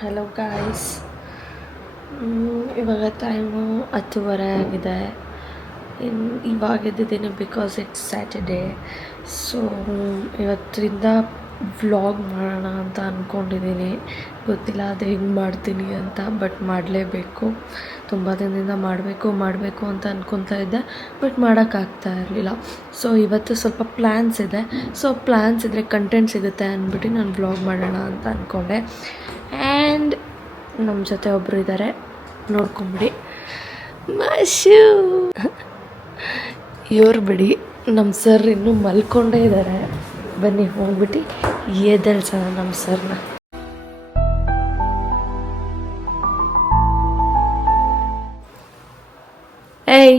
Hello guys, ಇವಾಗ time 10:30 ಆಗಿದೆ. ಇವಾಗ ಎದ್ದಿದ್ದೀನಿ ಬಿಕಾಸ್ ಇಟ್ಸ್ ಸ್ಯಾಟರ್ಡೇ. ಸೊ ಇವತ್ತಿಂದ ವ್ಲಾಗ್ ಮಾಡೋಣ ಅಂತ ಅಂದ್ಕೊಂಡಿದ್ದೀನಿ. ಗೊತ್ತಿಲ್ಲ ಅದು ಹೆಂಗೆ ಮಾಡ್ತೀನಿ ಅಂತ, ಬಟ್ ಮಾಡಲೇಬೇಕು. ತುಂಬ ದಿನದಿಂದ ಮಾಡಬೇಕು ಅಂತ ಅಂದ್ಕೊತಾ ಇದ್ದೆ, ಬಟ್ ಮಾಡೋಕ್ಕಾಗ್ತಾ ಇರಲಿಲ್ಲ. ಸೊ ಇವತ್ತು ಸ್ವಲ್ಪ ಪ್ಲ್ಯಾನ್ಸ್ ಇದೆ. ಸೊ ಪ್ಲ್ಯಾನ್ಸ್ ಇದ್ದರೆ ಕಂಟೆಂಟ್ ಸಿಗುತ್ತೆ ಅಂದ್ಬಿಟ್ಟು ನಾನು ವ್ಲಾಗ್ ಮಾಡೋಣ ಅಂತ ಅಂದ್ಕೊಂಡೆ. ಆ್ಯಂಡ್ ನಮ್ಮ ಜೊತೆ ಒಬ್ಬರು ಇದ್ದಾರೆ, ನೋಡ್ಕೊಂಬಿಡಿ. ಮಾಶು ಇವ್ರು ಬಿಡಿ, ನಮ್ಮ ಸರ್ ಇನ್ನೂ ಮಲ್ಕೊಂಡೇ ಇದ್ದಾರೆ. ಬನ್ನಿ ಹೋಗ್ಬಿಟ್ಟು ಎದ್ದೇಳ್ಸೋಣ ನಮ್ಮ ಸರ್ನ. ಏಯ್,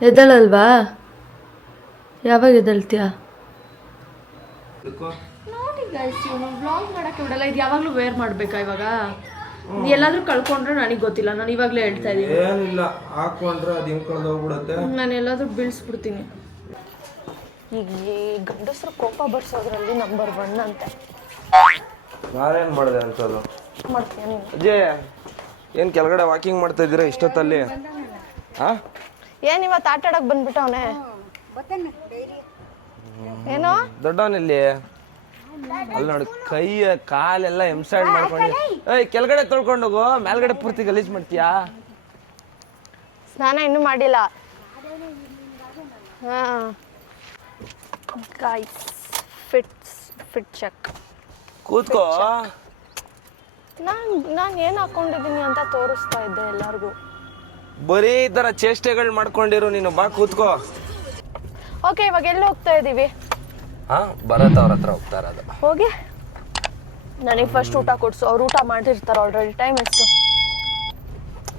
ಎದ್ದೇಳಲ್ವಾ? ಯಾವಾಗ ಎದ್ದೇಳ್ತೀಯಾ? ನೋಡಿ ಗೈಸ್, ಇವನು ವ್ಲಾಗ್ ಮಾಡೋಕ್ಕೆ ಬಿಡಲ್ಲ. ಇದು ಯಾವಾಗಲೂ ವೇರ್ ಮಾಡಬೇಕಾ? ಇವಾಗ ಎಲ್ಲಾದರೂ ಕಳ್ಕೊಂಡ್ರೆ ನನಗೆ ಗೊತ್ತಿಲ್ಲ. ನಾನು ಇವಾಗಲೇ ಹೇಳ್ತಾ ಇದ್ದೀನಿ, ಏನಿಲ್ಲ ಹಾಕೊಂಡ್ರೆ ಅದು ಹಿಂಗೆ ಕಳೆದು ಹೋಗ್ಬಿಡುತ್ತೆ. ನಾನು ಎಲ್ಲಾದರೂ ಬೀಳಿಸ್ಬಿಡ್ತೀನಿ. ಈಗ ಈ ಗಂಡಸರು ಕೋಪ ಬರ್ಸೋದ್ರಲ್ಲಿ ನಂಬರ್ 1 ಅಂತೆ. ನಾನೇನು ಮಾಡಿದೆ ಅಂತದ್ದು ಮಾಡ್ತೀಯ ನೀನು? ಅಜ್ಜಿ, ಏನು ಕೆಳಗಡೆ ವಾಕಿಂಗ್ ಮಾಡ್ತಾ ಇದ್ದೀರಾ ಇಷ್ಟೊತ್ತಲ್ಲಿ? ಹಾಂ, ಏನು ಇವತ್ತು ಆಟ ಆಡೋಕೆ ಬಂದ್ಬಿಟ್ಟವನೇ? ಏನೋ ದೊಡ್ಡವನಲ್ಲಿ ಅಲ್ಲಿ ನೋಡಿ, ಕೈ ಕಾಲೆಲ್ಲ ಎಂಸೈಡ್ ಮಾಡ್ಕೊಂಡು. ಏಯ್, ಕೆಳಗಡೆ ತೊಳ್ಕೊಂಡೋಗು, ಮೇಲ್ಗಡೆ ಪೂರ್ತಿ ಗಲೀಜ್ ಮಾಡ್ತೀಯಾ? ಸ್ನಾನ ಇನ್ನೂ ಮಾಡಿಲ್ಲ. ಹಾಂ ಗಾಯ್ಸ್, ಫಿಟ್ ಚೆಕ್. ಕೂತ್ಕೋ. ನಾನು ಏನು ಹಾಕೊಂಡಿದ್ದೀನಿ ಅಂತ ತೋರಿಸ್ತಾ ಇದ್ದೆ ಎಲ್ಲರಿಗೂ. ಬರೀ ಈ ಥರ ಚೇಷ್ಟೆಗಳು ಮಾಡ್ಕೊಂಡಿರು ನೀನು. ಬಾ ಕೂತ್ಕೋ. ಓಕೆ, ಇವಾಗ ಎಲ್ಲಿ ಹೋಗ್ತಾ ಇದ್ದೀವಿ? ಹಾಂ, ಭರತ್ ಅವ್ರ ಹತ್ರ ಹೋಗ್ತಾ ಇರೋದು. ಹೋಗಿ ನನಗೆ ಫಸ್ಟ್ ಊಟ ಕೊಡ್ಸು. ಅವ್ರು ಊಟ ಮಾಡಿರ್ತಾರೆ ಆಲ್ರೆಡಿ. ಟೈಮ್ ಎಷ್ಟು?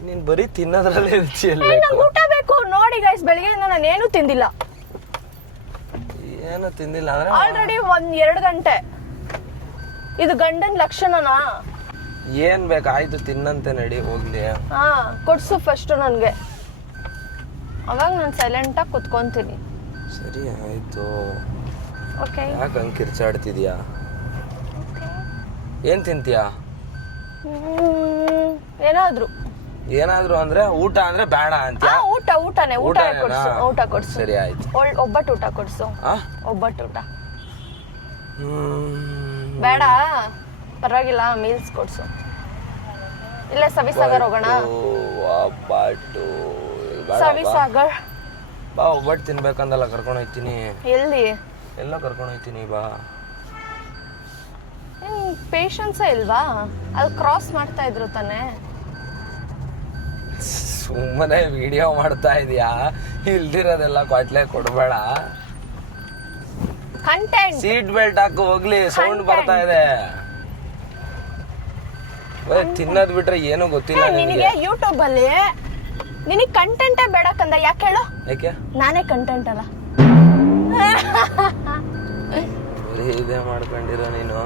ನೀನು ಬರೀ ತಿನ್ನೋದ್ರಲ್ಲೇ ರುಚಿಯಲ್ಲಿ. ನಂಗೆ ಊಟ ಬೇಕು. ನೋಡಿ ಗೈಸ್, ಬೆಳಿಗ್ಗೆಯಿಂದ ನಾನು ಏನೂ ತಿಂದಿಲ್ಲ. ಏನು ತಿಂದಿಲ್ಲ ಅಂದ್ರೆ ಆಲ್ರೆಡಿ 1-2 ಗಂಟೆ. ಇದು ಗಂಡನ ಲಕ್ಷಣನಾ? ಏನ್ ಬೇಕಾಯ್ತು ತಿನ್ನಂತೆ, ನಡಿ ಹೋಗ್ಲಿ. ಹಾ, ಕೊಡ್ಸು ಫಸ್ಟ್ ನನಗೆ. ಅವಾಗ ನಾನು ಸೈಲೆಂಟಾಗಿ ಕುತ್ಕೊಂತೀನಿ. ಸರಿ ಆಯ್ತು. ಓಕೆ, ಯಾಕೆ ಹಂಗೆ ಕಿರ್ಚಾಡ್ತಿದ್ಯಾ? ಏನ್ ತಿಂತೀಯಾ? ಏನಾದ್ರು ಅಂದ್ರೆ ಊಟ ಅಂದ್ರೆ ಬೇಡ ಅಂತ? ಊಟನೇ ಕೊಡ್ಸು. ಊಟ ಕೊಡ್ಸು. ಸರಿ ಆಯ್ತು. ಒಬ್ಬಟ್ಟು ಊಟ ಕೊಡ್ಸು. ಒಬ್ಬಟ್ಟು ಊಟ ಬೇಡ, ಪರವಾಗಿಲ್ಲ. ಮೀಲ್ಸ್ ಕೊಡ್ಸು. ಇಲ್ಲ ಸವಿಸಾಗರ್ ಹೋಗೋಣ. ಒಬ್ಬಟ್ಟು ಸವಿಸಾಗರ್ ಬಾ. ಒಬ್ಬಟ್ಟು ತಿನ್ಬೇಕಂದಲ್ಲ, ಕರ್ಕೊಂಡು ಹೋಗ್ತೀನಿ. ಎಲ್ಲಿ? ಎಲ್ಲ ಕರ್ಕೊಂಡು ಹೋಗ್ತೀನಿ ಬಾ. ಪೇಷನ್ಸೇ ಇಲ್ವಾ? ಅಲ್ಲಿ ಕ್ರಾಸ್ ಮಾಡ್ತಾ ಇದ್ರು ತಾನೆ. ಸುಮ್ಮನೆ ವಿಡಿಯೋ ಮಾಡ್ತಾ ಇದೀಯಾ? ಇಲ್ದಿರೋದೆಲ್ಲ ಕ್ವಾಟ್ಲೆ ಕೊಡಬೇಡ. ಕಂಟೆಂಟ್. ಸೀಟ್ ಬೆಲ್ಟ್ ಹಾಕು, ಹೋಗ್ಲಿ. ಸೌಂಡ್ ಬರ್ತಾ ಇದೆ. ತಿನ್ನೋದ್ ಬಿಟ್ರೆ ಏನು ಗೊತ್ತಿಲ್ಲ ನಿನಗೆ. ಯೂಟ್ಯೂಬ್ ಅಲ್ಲಿ ನಿನಗೆ ಕಂಟೆಂಟೇ ಬೇಡ ಕಂದ. ಯಾಕೆ ಹೇಳು? ಯಾಕೆ? ನಾನೇ ಕಂಟೆಂಟ್ ಅಲ್ಲ. ಬರೀ ಇದೇ ಮಾಡ್ಕೊಂಡಿರೋ ನೀನು.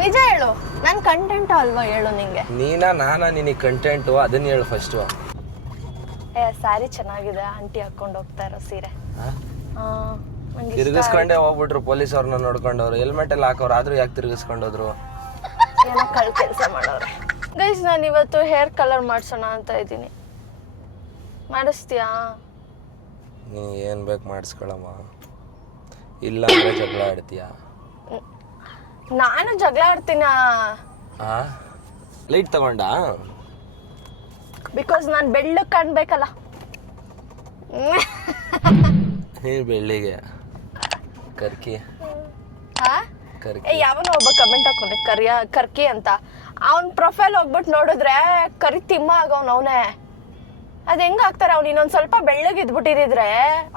ನಿಜ ಹೇಳು, ನಾನು ಕಂಟೆಂಟ್ ಅಲ್ವಾ? ಹೇಳು ನಿಂಗೆ. ನಾನಾ ನಿನಗೆ ಕಂಟೆಂಟು? ಅದನ್ನ ಹೇಳು ಫಸ್ಟ್. ಸ್ಯಾರಿ ಚೆನ್ನಾಗಿದೆ, ಆಂಟಿ ಹಾಕೊಂಡು ಹೋಗ್ತಾ ಇರೋ ಸೀರೆ. ತಿರುಗಿಸ್ಕೊಂಡೇ ಹೋಗ್ಬಿಟ್ರು ಪೊಲೀಸ್ ಅವ್ರನ್ನ ನೋಡ್ಕೊಂಡವ್ರು. ಹೆಲ್ಮೆಟ್ ಎಲ್ಲ ಹಾಕೋರು, ಆದ್ರೂ ಯಾಕೆ ತಿರುಗಿಸ್ಕೊಂಡೋದ್ರು? ಏನೋ ಕಳ್ ಕೆಲಸ ಮಾಡೋರು. ಗೈಸ್, ನಾನು ಇವತ್ತು ಹೇರ್ ಕಲರ್ ಮಾಡ್ಸೋಣ ಅಂತ ಇದ್ದೀನಿ. ಮಾಡಿಸ್ತೀಯಾ? ನೀ ಏನ್ ಬೇಕು ಮಾಡಿಸ್ಕೊಳಮ್ಮ. ಇಲ್ಲ ಅಂದ್ರೆ ಜಗಳ ಆಡ್ತೀಯಾ? ನಾನು ಜಗಳ ಆಡ್ತೀನ? ಲೈಟ್ ತಗೊಂಡ? ಬಿಕಾಸ್ ನಾನು ಬೆಳ್ಳಗೆ ಕಾಣ್ಬೇಕಲ್ಲ. ಬೆಳ್ಳಿಗೆ ಕರ್ಕಿ. ಯಾವನೋ ಒಬ್ಬ ಕಮೆಂಟ್ ಹಾಕೊಂಡೆ ಕರ್ಕಿ ಅಂತ. ಅವನ್ ಪ್ರೊಫೈಲ್ ಹೋಗ್ಬಿಟ್ಟು ನೋಡಿದ್ರೆ ಕರಿ ತಿಮ್ಮ ಆಗವನ್ ಅವನೇ. ಅದ್ ಹೆಂಗ ಆಗ್ತಾರೆ? ಅವ್ನು ಇನ್ನೊಂದ್ ಸ್ವಲ್ಪ ಬೆಳ್ಳಗೆ ಇದ್ಬಿಟ್ಟಿದ್ರೆ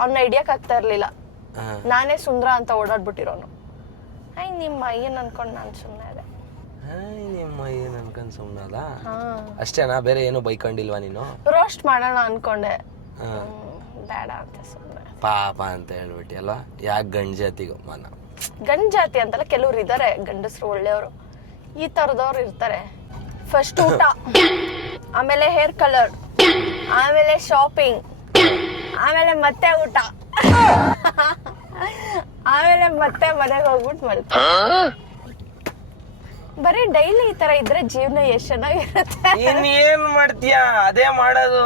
ಅವ್ನ ಹಿಡಿಯಕ್ ಆಗ್ತಾ ಇರ್ಲಿಲ್ಲ. ನಾನೇ ಸುಂದ್ರ ಅಂತ ಓಡಾಡ್ಬಿಟ್ಟಿರೋನು. ನಿಮ್ಮ ಅಯ್ಯನ್ ಅನ್ಕೊಂಡ್ ನಾನು ಸುಮ್ಮನೆ ಅದೇ. ನಿಮ್ಮ ಅಯ್ಯನ್ ಅನ್ಕೊಂಡ್ ಸುಮ್ಮನೆ ಅದ ಅಷ್ಟೇನಾ? ಬೇರೆ ಏನು ಬೈಕೊಂಡಿಲ್ವಾ ನೀನು? ರೋಸ್ಟ್ ಮಾಡೋಣ ಅನ್ಕೊಂಡೆ, ಬೇಡ ಅಂತ ಸುಮ್ಮನೆ. ಪಾಪ ಅಂತ ಹೇಳ್ಬಿಟ್ಟಿ ಅಲ್ವಾ? ಯಾಕೆ ಗಂಡ್ ಜಾತಿಗೂ ಮನ? ಗಂಡ್ ಜಾತಿ ಅಂತಲ್ಲ, ಕೆಲವ್ರು ಇದಾರೆ ಗಂಡಸರು ಒಳ್ಳೆಯವರು. ಈ ತರದವ್ರು ಇರ್ತಾರೆ. ಫಸ್ಟ್ ಊಟ, ಆಮೇಲೆ ಹೇರ್ ಕಲರ್, ಆಮೇಲೆ ಶಾಪಿಂಗ್, ಆಮೇಲೆ ಮತ್ತೆ ಊಟ, ಆಮೇಲೆ ಮತ್ತೆ ಮನೆಗೆ ಹೋಗ್ಬಿಟ್ಟು ಮಲ್ಕೊ. ಬರೀ ಡೈಲಿ ಈ ತರ ಇದ್ರೆ ಜೀವನ ಎಷ್ಟು ಚೆನ್ನಾಗಿರುತ್ತೆ. ಏನ್ ಮಾಡ್ತೀಯಾ? ಅದೇ ಮಾಡೋದು.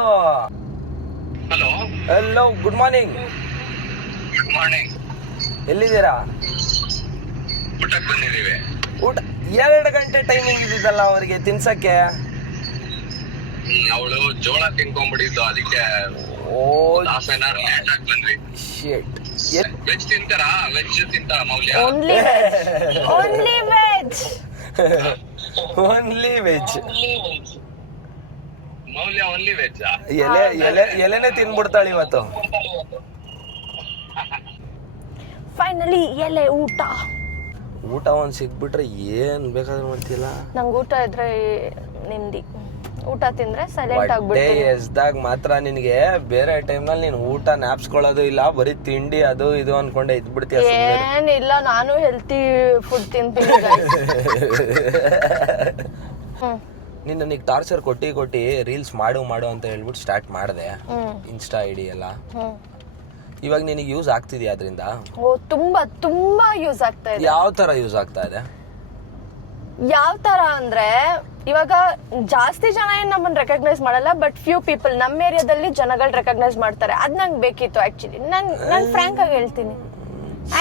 Hello, good morning. Good morning. ಎಲ್ಲಿದ್ದೀರಾ? ಊಟಕ್ಕೆ ಬಂದಿದ್ದೀವಿ. ಊಟ 2 ಗಂಟೆ ಟೈಮಿಂಗ್ ಇದ್ದಿದ್ದಲ್ಲ ಅವರಿಗೆ ತಿನ್ಸಕ್ಕೆ. ಅವಳು ಜೋಳ ತಿನ್ಕೊಂಡ್ಬಿಟ್ಟಿದ್ದು, ಅದಕ್ಕೆ ಹಾಫ್ ಆನ್ ಅವರ್ ಲೇಟ್ ಆಗಿ ಬಂದ್ವಿ. ವೆಜ್ ತಿಂತಾರಾ? ವೆಜ್ ತಿಂತಾರ ಮೌಲ್ಯ? Only veg. Only veg. ಮೌಲ್ಯ ಓನ್ಲಿ ವೆಜ್. ಎಲೆನೆ ತಿನ್ಬಿಡ್ತಾಳೆ ಇವತ್ತು. ಫೈನಲಿ ಎಲೆ ಊಟ ಒಂದ್ ಸಿಕ್ಬಿಟ್ರೆ ಏನ್ ಬೇಕಾದ್ರೂ ಮಾಡ್ತಿಲ್ಲ. ನಂಗೆ ಊಟ ಇದ್ರೆ ನೆಮ್ಮದಿ. ಊಟ ತಿಂದ್ರೆ ಸೈಲೆಂಟ್ ಆಗ್ಬಿಡ್ತೀನಿ. ಎಸ್ದಾಗ ಮಾತ್ರ ನಿನ್ಗೆ ಬೇರೆ ಟೈಮ್ ನಲ್ಲಿ ನೀನ್ ಊಟ ನ್ಯಾಪ್ಸ್ಕೊಳ್ಳೋದು ಇಲ್ಲ, ಬರೀ ತಿಂಡಿ ಅದು ಇದು ಅನ್ಕೊಂಡೆ ಇದ್ಬಿಡ್ತೀಯ. ಏನಿಲ್ಲ, ನಾನು ಹೆಲ್ತಿ ಫುಡ್ ತಿಂತೀನಿ. ನೀನ್ ನನಗೆ ಟಾರ್ಚರ್ ಕೊಟ್ಟಿ ರೀಲ್ಸ್ ಮಾಡು ಅಂತ ಹೇಳ್ಬಿಟ್ಟು ಸ್ಟಾರ್ಟ್ ಮಾಡಿದೆ ಇನ್ಸ್ಟಾ ಐಡಿ ಎಲ್ಲ. ಇವಾಗ ನಿನಗೆ ಯೂಸ್ ಆಗ್ತಿದ್ಯಾ ಅದರಿಂದ? ಓ, ತುಂಬಾ ಯೂಸ್ ಆಗ್ತಾ ಇದೆ. ಯಾವ ತರ ಯೂಸ್ ಆಗ್ತಾ ಇದೆ? ಯಾವ ತರ ಅಂದ್ರೆ, ಇವಾಗ ಜಾಸ್ತಿ ಜನ ಏನ್ ನಮ್ಮನ್ನ ರೆಕಗ್ನೈಸ್ ಮಾಡಲ್ಲ, ಬಟ್ ಫ್ಯೂ ಪೀಪಲ್ ನಮ್ಮ ಏರಿಯಾದಲ್ಲಿ ಜನಗಳು ರೆಕಗ್ನೈಸ್ ಮಾಡ್ತಾರೆ. ಅದ್ ನಂಗೆ ಬೇಕಿತ್ತು ಆಕ್ಚುಲಿ. ನಾನು ಫ್ರಾಂಕ್ ಆಗಿ ಹೇಳ್ತೀನಿ.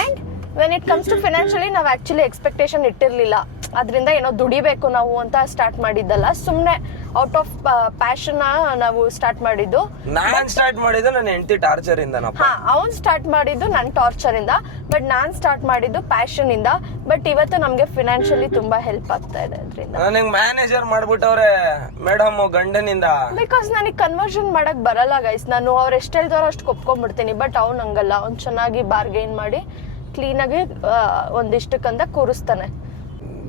And when it comes to financially ನಾವು ಆಕ್ಚುಲಿ ಎಕ್ಸ್ಪೆಕ್ಟೇಷನ್ ಇಟ್ಟಿರ್ಲಿಲ್ಲ. ಅದರಿಂದ ಏನೋ ದುಡಿಬೇಕು ನಾವು ಅಂತ ಸ್ಟಾರ್ಟ್ ಮಾಡಿದ್ದಲ್ಲ, ಸುಮ್ನೆ ಔಟ್ ಆಫ್ ಪ್ಯಾಷನ್ ನಾವು ಸ್ಟಾರ್ಟ್ ಮಾಡಿದ್ದು. ನಾನ್ ಸ್ಟಾರ್ಟ್ ಮಾಡಿದ್ದು ನನ್ನ ಹೆಂಡತಿ ಟಾರ್ಚರ್ ಇಂದ. ಅವ್ನ್ ಸ್ಟಾರ್ಟ್ ಮಾಡಿದ್ದು ನನ್ನ ಟಾರ್ಚರ್ ಇಂದ, ಬಟ್ ನಾನ್ ಸ್ಟಾರ್ಟ್ ಮಾಡಿದ್ದು ಪ್ಯಾಷನ್ ಇಂದ. ಬಟ್ ಇವತ್ತು ನಮ್ಗೆ ಫಿನಾನ್ಷಿಯಲಿ ತುಂಬಾ ಹೆಲ್ಪ್ ಆಗ್ತಾ ಇದೆ ಅದರಿಂದ. ನನಗೆ ಮ್ಯಾನೇಜರ್ ಮಾಡ್ಬಿಟ್ಟವ್ರೆ ಮೇಡಮ್ ಗಂಡನಿಂದ. ಬಿಕಾಸ್ ನನಗೆ ಕನ್ವರ್ಷನ್ ಮಾಡಕ್ ಬರಲ್ಲ ಗೈಸ್. ನಾನು ಅವ್ರು ಎಷ್ಟು ಹೇಳ್ತಾರೋ ಅಷ್ಟು ಕೊಪ್ಕೊಂಡ್ಬಿಡ್ತೀನಿ. ಬಟ್ ಅವ್ನು ಹಂಗಲ್ಲ, ಅವ್ನು ಚೆನ್ನಾಗಿ ಬಾರ್ಗೇನ್ ಮಾಡಿ ಕ್ಲೀನಾಗಿ ಒಂದಿಷ್ಟಕ್ಕಂದ ಕೂರಿಸ್ತಾನೆ.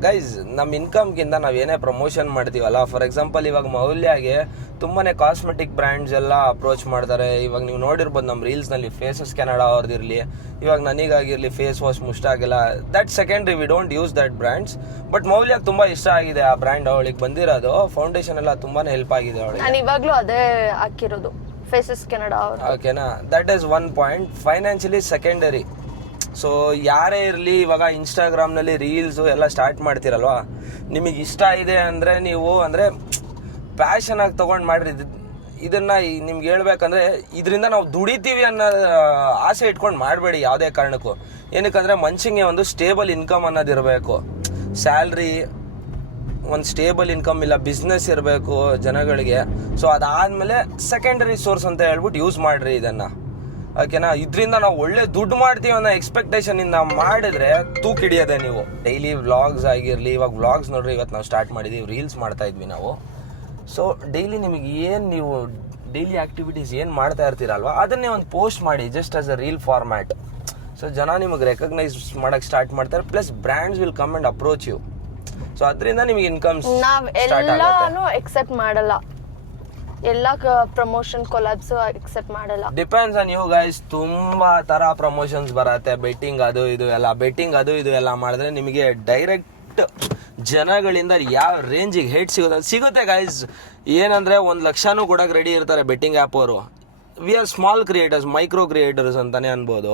ಗೈಸ್, ನಮ್ಮ ಇನ್ಕಮ್ಗಿಂತ ನಾವ್ ಏನೇ ಪ್ರಮೋಷನ್ ಮಾಡ್ತೀವಲ್ಲ, ಫಾರ್ ಎಕ್ಸಾಂಪಲ್ ಇವಾಗ ಮೌಲ್ಯಾಗೆ ತುಂಬಾನೇ ಕಾಸ್ಮೆಟಿಕ್ ಬ್ರ್ಯಾಂಡ್ಸ್ ಎಲ್ಲ ಅಪ್ರೋಚ್ ಮಾಡ್ತಾರೆ. ಇವಾಗ ನೀವು ನೋಡಿರ್ಬೋದು ನಮ್ಮ ರೀಲ್ಸ್ ನಲ್ಲಿ ಫೇಸಸ್ ಕೆನಡಾ ಅವ್ರದಿರ್ಲಿ, ಇವಾಗ ನನಗಾಗಿರ್ಲಿ ಫೇಸ್ ವಾಶ್ ಮುಷ್ಟಾಗಿಲ್ಲ, that secondary, we don't use that brands. But ಮೌಲ್ಯಾಗೆ ತುಂಬಾ ಇಷ್ಟ ಆಗಿದೆ ಆ ಬ್ರ್ಯಾಂಡ್. ಅವಳಿಗೆ ಬಂದಿರೋದು ಫೌಂಡೇಶನ್ ಎಲ್ಲ ತುಂಬಾನೇ ಹೆಲ್ಪ್ ಆಗಿದೆ ಅವಳಿಗೆ. ನಾನು ಇವಾಗ್ಲೂ ಅದೇ ಹಾಕಿರೋದು, ಫೇಸಸ್ ಕೆನಡಾ ಅವ್ರು. ಓಕೆನಾ, that is one point. Financially secondary. So ಯಾರೇ ಇರಲಿ, ಇವಾಗ ಇನ್ಸ್ಟಾಗ್ರಾಮ್ ನಲ್ಲಿ ರೀಲ್ಸ್ ಎಲ್ಲ ಸ್ಟಾರ್ಟ್ ಮಾಡ್ತಿರಲ್ವಾ, ನಿಮಗೆ ಇಷ್ಟ ಇದೆ ಅಂದ್ರೆ ನೀವು ಅಂದ್ರೆ ಪ್ಯಾಷನ್ ಆಗಿ ತಗೊಂಡ್ ಮಾಡ್ರಿ. ಇದನ್ನ ನಿಮ್ಗೆ ಹೇಳ್ಬೇಕಂದ್ರೆ ಇದರಿಂದ ನಾವು ದುಡಿತೀವಿ ಅನ್ನೋ ಆಸೆ ಇಟ್ಕೊಂಡು ಮಾಡಬೇಡಿ ಯಾವುದೇ ಕಾರಣಕ್ಕೂ. ಏನಕ್ಕಂದ್ರೆ ಮನುಷ್ಯಂಗೆ ಒಂದು ಸ್ಟೇಬಲ್ ಇನ್ಕಮ್ ಅನ್ನೋದಿರಬೇಕು. ಸ್ಯಾಲ್ರಿ, ಒಂದು ಸ್ಟೇಬಲ್ ಇನ್ಕಮ್ ಇಲ್ಲ, ಬಿಸ್ನೆಸ್ ಇರಬೇಕು ಜನಗಳಿಗೆ. ಸೊ ಅದಾದ್ಮೇಲೆ ಸೆಕೆಂಡರಿ ಸೋರ್ಸ್ ಅಂತ ಹೇಳ್ಬಿಟ್ಟು ಯೂಸ್ ಮಾಡ್ರಿ ಇದನ್ನ. ಓಕೆನಾ, ಇದರಿಂದ ನಾವು ಒಳ್ಳೆ ದುಡ್ಡು ಮಾಡ್ತೀವಿ ಅನ್ನೋ ಎಕ್ಸ್ಪೆಕ್ಟೇಷನ್ ಇಂದ ಮಾಡಿದ್ರೆ ತೂಕಿಡಿಯೋದೆ ನೀವು. ಡೈಲಿ ವ್ಲಾಗ್ಸ್ ಆಗಿರ್ಲಿ, ಇವಾಗ ವ್ಲಾಗ್ಸ್ ನೋಡ್ರಿ, ಇವತ್ತು ನಾವು ಸ್ಟಾರ್ಟ್ ಮಾಡಿದೀವಿ, ರೀಲ್ಸ್ ಮಾಡ್ತಾ ಇದ್ವಿ ನಾವು. ಸೊ ಡೈಲಿ ನಿಮಗೆ ಏನು ನೀವು ಡೈಲಿ ಆಕ್ಟಿವಿಟೀಸ್ ಏನು ಮಾಡ್ತಾ ಇರ್ತೀರಲ್ವಾ, ಅದನ್ನೇ ಒಂದು ಪೋಸ್ಟ್ ಮಾಡಿ, just as a reel format. So ಜನ ನಿಮಗೆ ರೆಕಗ್ನೈಸ್ ಮಾಡಕ್ ಸ್ಟಾರ್ಟ್ ಮಾಡ್ತಾರೆ, plus brands will come and approach you. So ಅದರಿಂದ ನಿಮಗೆ ಇನ್ಕಮ್ ಎಲ್ಲಾನು ಎಕ್ಸೆಪ್ಟ್ ಮಾಡಲ್ಲ, ಎಲ್ಲ ಪ್ರಮೋಷನ್ ಕೊಲಾಬ್ಸ್ ಎಕ್ಸೆಪ್ಟ್ ಮಾಡಲ್ಲ. Depends on you guys. ತುಂಬಾ ತರ ಪ್ರಮೋಷನ್ಸ್ ಬರತ್ತೆ, ಬೆಟ್ಟಿಂಗ್ ಅದು ಇದು ಎಲ್ಲ ಮಾಡಿದ್ರೆ ನಿಮಗೆ ಡೈರೆಕ್ಟ್ ಜನಗಳಿಂದ ಯಾವ ರೇಂಜಿಗೆ ಹೇಟ್ ಸಿಗುತ್ತೆ ಗೈಸ್. ಏನಂದ್ರೆ 1 ಲಕ್ಷನೂ ಕೊಡಕ್ ರೆಡಿ ಇರ್ತಾರೆ ಬೆಟ್ಟಿಂಗ್ ಆ್ಯಪ್ ಅವರು. We are small creators, micro creators ಅಂತಾನೆ ಅನ್ಬೋದು.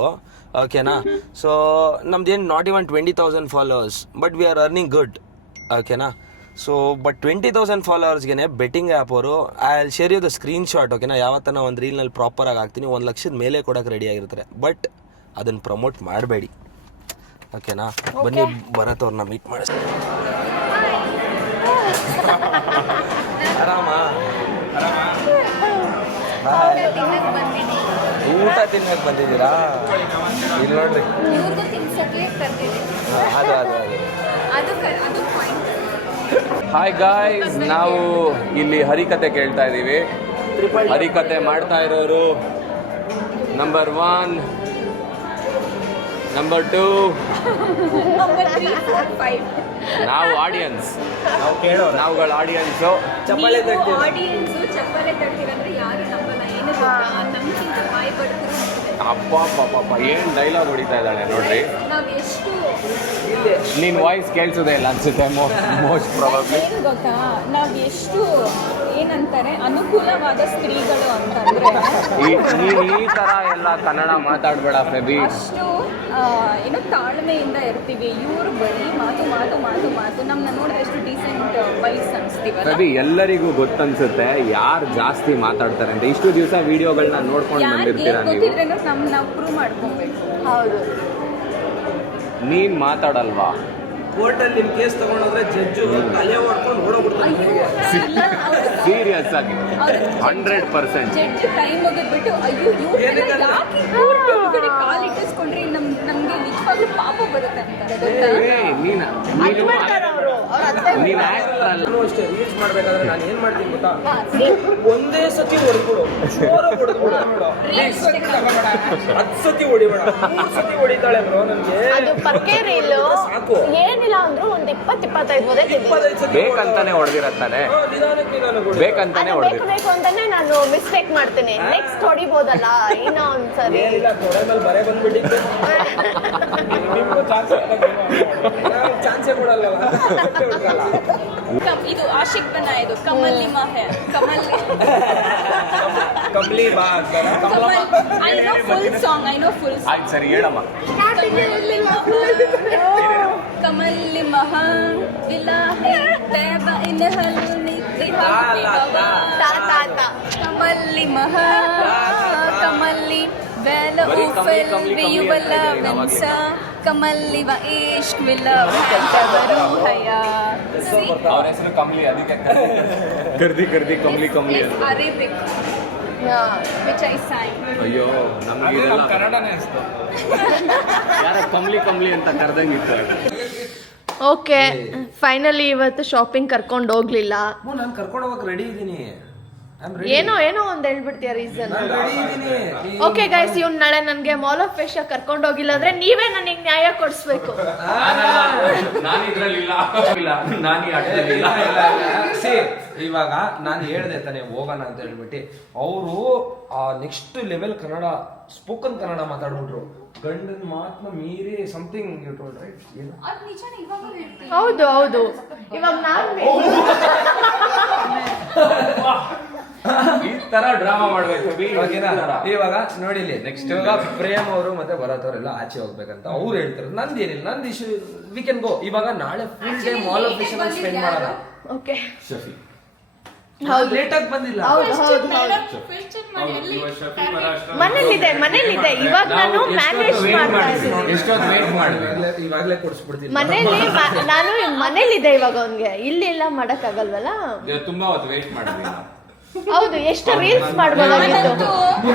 ಓಕೆನಾ, ಸೊ ನಮ್ದೇನು not even 20,000 followers, but we are earning good. ಓಕೆನಾ, ಸೊ ಬಟ್ 20,000 ಫಾಲೋವರ್ಸ್ಗೆ ಬೆಟ್ಟಿಂಗ್ ಆ್ಯಪ್ ಅವರು I will share you the screen shot. ಓಕೆನಾ, ಯಾವತ್ತನ ಒಂದು ರೀಲ್ನಲ್ಲಿ ಪ್ರಾಪರ್ ಆಗಿ ಹಾಕ್ತೀನಿ, 1 ಲಕ್ಷದ ಮೇಲೆ ಕೊಡೋಕೆ ರೆಡಿ ಆಗಿರ್ತಾರೆ. ಬಟ್ ಅದನ್ನು ಪ್ರಮೋಟ್ ಮಾಡಬೇಡಿ. ಓಕೆನಾ, ಬನ್ನಿ ಭರತ್ ಅವ್ರನ್ನ ಮೀಟ್ ಮಾಡಿಸ್ತೀನಿ. ಆರಾಮ? ಊಟ ತಿನ್ನಕ್ಕೆ ಬಂದಿದ್ದೀರಾ? ಇಲ್ಲಿ ನೋಡ್ರಿ, ಅದು ಹಾಯ್ ಗಾಯ್ಸ್, ನಾವು ಇಲ್ಲಿ ಹರಿಕತೆ ಕೇಳ್ತಾ ಇದ್ದೀವಿ. ಹರಿಕತೆ ಮಾಡ್ತಾ ಇರೋರು ನಂಬರ್ 1, ನಂಬರ್ 2, ನಾವು ಆಡಿಯನ್ಸ್, ನಾವುಗಳ ಆಡಿಯನ್ಸು. ಚಪ್ಪಾಳೆ ತಟ್ಟಿ ಅಪ್ಪ ಪಾಪ ಏನು ಡೈಲಾಗ್ ಹೊಡಿತಾ ಇದ್ದಾಳೆ ನೋಡ್ರಿ. ನೀನ್ ವಾಯ್ಸ್ ಕೇಳಿಸೋದೇ ಇಲ್ಲ ಅನ್ಸುತ್ತೆ ಮೋಸ್ಟ್ ಪ್ರಾಬಬ್ಲಿ. ಗೊತ್ತಾ, ನಾವು ಎಷ್ಟು ಏನಂತಾರೆ ಅನುಕೂಲವಾದ ಸ್ತ್ರೀಗಳು ಅಂತಂದ್ರೆ ನೀನು ಈ ತರ ಎಲ್ಲ ಕನ್ನಡ ಮಾತಾಡ್ಬೇಡ ಫೆಬಿ. ಅಷ್ಟು ಏನೋ ತಾಳ್ಮೆಯಿಂದ ಇರ್ತೀವಿ. ಇವರು ಬರೀ ಮಾತು ಮಾತು ಮಾತು ಮಾತು ನಮ್ಮನ್ನ ನೋಡಿದ್ರೆ ಎಷ್ಟು ಡೀಸೆಂಟ್ ವೈಸ್ ಅನಿಸ್ತೀವಲ್ಲ. ಫೆಬಿ ಎಲ್ಲರಿಗೂ ಗೊತ್ತನ್ಸುತ್ತೆ ಯಾರು ಜಾಸ್ತಿ ಮಾತಾಡ್ತಾರೆ ಅಂತ. ಇಷ್ಟು ದಿವಸ ವಿಡಿಯೋಗಳನ್ನ ನೋಡ್ಕೊಂಡು ಬಂದಿರ್ತೀರಾ ನೀವು. ಗೊತ್ತಿದ್ರೆ ನಾವು ಪ್ರೂವ್ ಮಾಡ್ಕೊಬೇಕು. ಹೌದು. ನೀನ್ ಮಾತಾಡಲ್ವಾ? ಕೋರ್ಟಲ್ಲಿ ನಿಮ್ ಕೇಸ್ ತಗೊಂಡೋದ್ರೆ ಜಡ್ಜು ತಲೆ ಹೊಡ್ಕೊಂಡು ಓಡೋಗ್ಬಿಡ್ತಾರೆ. ಸೀರಿಯಸ್ ಆಗಿ 100%. ಜಡ್ಜ್ ಕೈ ಮುಗಿದ್ಬಿಟ್ಟು ಅಯ್ಯೋ ಯಾಕೆ ಒಳಗಡೆ ಕಾಲಿಟ್ಟಿಸ್ಕೊಂಡ್ರೆ ನಮ್ಗೆ ನಿಜವಾಗ್ಲೂ ಪಾಪ ಬರುತ್ತೆ ಅಂತಾರೆ. ನೀನ್ ಆಕ್ಟರ್ ಅಲ್ಲ. ಅಷ್ಟೇ ರೀಲ್ಸ್ ಮಾಡ್ಬೇಕಾದ್ರೆ ನಾನು ಏನ್ ಮಾಡ್ತೀನಿ ಗೊತ್ತಾ, ಒಂದೇ ಸತಿ ಹೊಡೆದ್ಬಿಡು, ಜೋರಾಗಿ ಹೊಡೆದ್ಬಿಡು, 10 ಸತಿ ಹೊಡಿಬೇಡ, 3 ಸತಿ ಹೊಡಿತಾಳೆ ಬ್ರೋ. ನನ್ಗೆ ಅದು ಪಕ್ಕೆ ರೀಲು ಸಾಕು. ಏನಿಲ್ಲ ಅಂದ್ರೂ ಒಂದು 20-25 25 ಸತಿ ಬೇಕಂತಾನೆ ಹೊಡೆದಿರತ್ತಾನೆ. ನಿಧಾನಕ್ಕೆ ನಾನು ಬೇಕಂತಾನೆ ಹೊಡೆದಿರ. ಬೇಕು ಅಂತಾನೆ ನಾನು ಮಿಸ್ಟೇಕ್ ಮಾಡ್ತೀನಿ. ನೆಕ್ಸ್ಟ್ ಹೊಡಿಬೋದಲ್ಲ ಇನ್ನೂ ಒಂದ್ಸರಿ. ಏನಿಲ್ಲ, ತೊಡೆ ಮೇಲೆ ಬರೆ ಬಂದ್ಬಿಟ್ಟಿದ್ದೆ. ನಿಮ್ಗೂ ಚಾನ್ಸೇ ಕೊಡಲ್ಲ. ಇದು ಆಶಿಕ್ ಬನ, ಇದು ಕಮಲ್ ನಿಮಾಹ, ಕಮಲಿ ಬಾ ಅಂತಾರ. I know full song. ಆಯ್ತು ಸರಿ ಹೇಳಮ್ಮ. ಕಮಲ್ ನಿಮಾಹ ಇಲಾಹೆ ತೈಬ ಇನ್ಹಲ್ ಕಮಲ್ ನಿಮಾಹ ಕಮಲ್ಲಿ ವೆಲ ಉಫಲ್ ವಿಯುವಲ ವೆನ್ಸ ಕಮಲ್ಲಿ ವ ಇಶ್ಕ್ ವಿಲ ತವರು ಹಯಾ. ಅವ್ರ ಹೆಸರು ಕಮ್ಲಿ, ಅದಕ್ಕೆ ಕರ್ದಿ ಕಮ್ಲಿ ಅಂತ. Arabic which I sang. ಅಯ್ಯೋ ನಮ್ಗೆ ಕನ್ನಡನೇ ಅಷ್ಟು ಯಾರ ಕಮ್ಲಿ ಅಂತ ಕರೆದಂಗಿತ್ತು. ಓಕೆ, ಫೈನಲಿ ಇವತ್ತು ಶಾಪಿಂಗ್ ಕರ್ಕೊಂಡು ಹೋಗ್ಲಿಲ್ಲ. ನಾನು ಕರ್ಕೊಂಡು ಹೋಗಕ್ಕೆ ರೆಡಿ ಇದ್ದೀನಿ. ಏನೋ ಒಂದ್ ಹೇಳ್ಬಿಡ್ತೀಯ ರೀಸನ್. ರೆಡಿ ಇದ್ದೀನಿ. ಓಕೆ ಗೈಸ್, ಇವ್ನು ನಾಳೆ ನನಗೆ ಮಾಲ್ ಆಫ್ ಏಷ್ಯಾ ಕರ್ಕೊಂಡು ಹೋಗಿಲ್ಲ ಅಂದ್ರೆ ನೀವೇ ನನಗೆ ನ್ಯಾಯ ಕೊಡಿಸ್ಬೇಕು. ನಾನು ಇದ್ರಲ್ಲಿಲ್ಲ, ನಾನು ಈ ಆಟದಲ್ಲಿಲ್ಲ. ಇವಾಗ ನಾನು ಹೇಳ್ದೆ ತಾನೆ ಹೋಗೋಣ ಅಂತ ಹೇಳ್ಬಿಟ್ಟು ಅವರು next level Kannada spoken Kannada ಮಾತಾಡ್ಬಿಟ್ರು. ಗಂಡನ ಮಾತನ್ನ ಮೀರಿ ಸಮಥಿಂಗ್ ಯು ಟೋಲ್ಡ್ ರೈಟ್. ಹೌದು ಇವಾಗ ನಾನು ಈ ತರ ಡ್ರಾಮಾ ಮಾಡ್ಬೇಕು. ಇವಾಗ ನೋಡಿಲಿ, ನೆಕ್ಸ್ಟ್ ಪ್ರೇಮ್ ಅವರು ಮತ್ತೆ ಭರತ್ ಅವರೆಲ್ಲ ಆಚೆ ಹೋಗ್ಬೇಕಂತ ಅವ್ರು ಹೇಳ್ತಾರೆ. ನಂದೇನಿಲ್ಲ, ನಂದು ಇಶ್ಯೂ ವಿ ಕ್ಯಾನ್ ಗೋ. ಇವಾಗ ನಾಳೆ full day mall of Asia spend ಮಾಡೋಣ. ಓಕೆ, ಶಫಿ ಹೌದು ಲೇಟ್ ಆಗಿ ಬಂದಿಲ್ಲ. ಮನೇಲಿದೆ. ಇವಾಗ ನಾನು ಮ್ಯಾನೇಜ್ ಮಾಡ್ತಾ ಇದ್ದೀನಿ. ಎಷ್ಟೊತ್ತು ವೇಟ್ ಮಾಡಿದೆ, ಇವಾಗಲೇ ಕೊಡಿಸ್ಬಿಡ್ತೀನಿ. ಮನೇಲಿ ನಾನು ಮನೇಲಿದೆ ಇವಾಗ. ಅವ್ನಿಗೆ ಇಲ್ಲಿ ಎಲ್ಲ ಮಾಡಕ್ ಆಗಲ್ವಲ್ಲ. ತುಂಬಾ ಹೊತ್ತು ವೇಟ್ ಮಾಡಿದ್ವಿ. ಹೌದು, ಎಷ್ಟು ರೀಲ್ಸ್ ಮಾಡ್ಬೋದಾಗಿತ್ತು.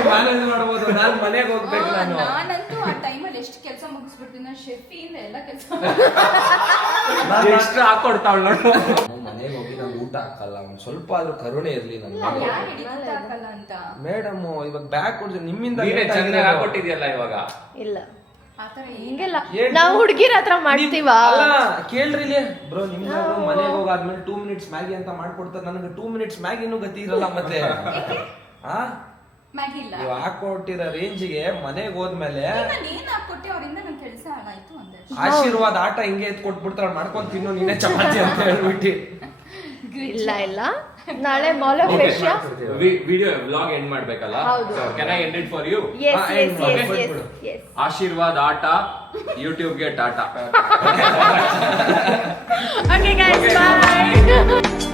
ಮ್ಯಾನೇಜ್ ಮಾಡ್ಬೋದು. ನಾನು ಮನೆಗೆ ಹೋಗ್ಬೇಕು. ನಾನಂತೂ ಆ ಟೈಮಲ್ಲಿ ಎಷ್ಟು ಕೆಲಸ ಮುಗಿಸ್ಬಿಡ್ತೀನಿ. ನಾನು ಶೆಫಿಯಿಂದ ಎಲ್ಲ ಕೆಲಸ ಎಷ್ಟು ಹಾಕೊಡ್ತಾವ್ ನೋಡು. ಮನೆಗೆ ಹೋಗಿ ನಾನು ಊಟ ಹಾಕಲ್ಲ. ಒಂದ್ ಸ್ವಲ್ಪ ಆದ್ರೂ ಕರುಣೆ ಇರ್ಲಿ ನನ್ನ ಅಂತ. ಮೇಡಮ್ ಇವಾಗ ಬ್ಯಾಗ್ ಕೊಡ್ತೀನಿ ನಿಮ್ಮಿಂದ. ನೀನೇ ಚೆನ್ನಾಗಿ ಹಾಕೊಟ್ಟಿದ್ಯಲ್ಲ ಇವಾಗ. ಇಲ್ಲ ಹಿಂಗೆಲ್ಲ ನಾವು ಹುಡುಗಿರ ಹತ್ರ ಮಾಡ್ತೀವ. ಕೇಳ್ರಿ ಬ್ರೋ, ನಿಮ್ಗೆ ಮನೆಗೆ ಹೋಗಾದ್ಮೇಲೆ 2 ಮಿನಿಟ್ಸ್ ಮ್ಯಾಗಿ ಅಂತ ಮಾಡ್ಕೊಡ್ತಾರೆ. ನನಗೆ 2 ಮಿನಿಟ್ಸ್ ಮ್ಯಾಗಿನೂ ಗತಿ ಇರಲ್ಲ. ಮತ್ತೆ ನೀವು ಹಾಕೊಟ್ಟಿರೋ ರೇಂಜಿಗೆ ಮನೆಗೆ ಹೋದ್ಮೇಲೆ ಆಶೀರ್ವಾದ ಆಟ ಹಿಂಗೆ ಎತ್ ಕೊಟ್ಬಿಡ್ತಾರ, ಮಾಡ್ಕೊಂಡ್ ತಿನ್ನು ನೀನೇ ಚಪಾತಿ ಅಂತ ಹೇಳ್ಬಿಟ್ಟು. ಇಲ್ಲ ನಾಳೆ mall of Asia video vlog end ಮಾಡ್ಬೇಕಲ್ಲ. Can I end it for you? yes. ಆಶೀರ್ವಾದ ಆಟ ಯೂಟ್ಯೂಬ್ಗೆ ಟಾಟಾ. Okay guys, bye.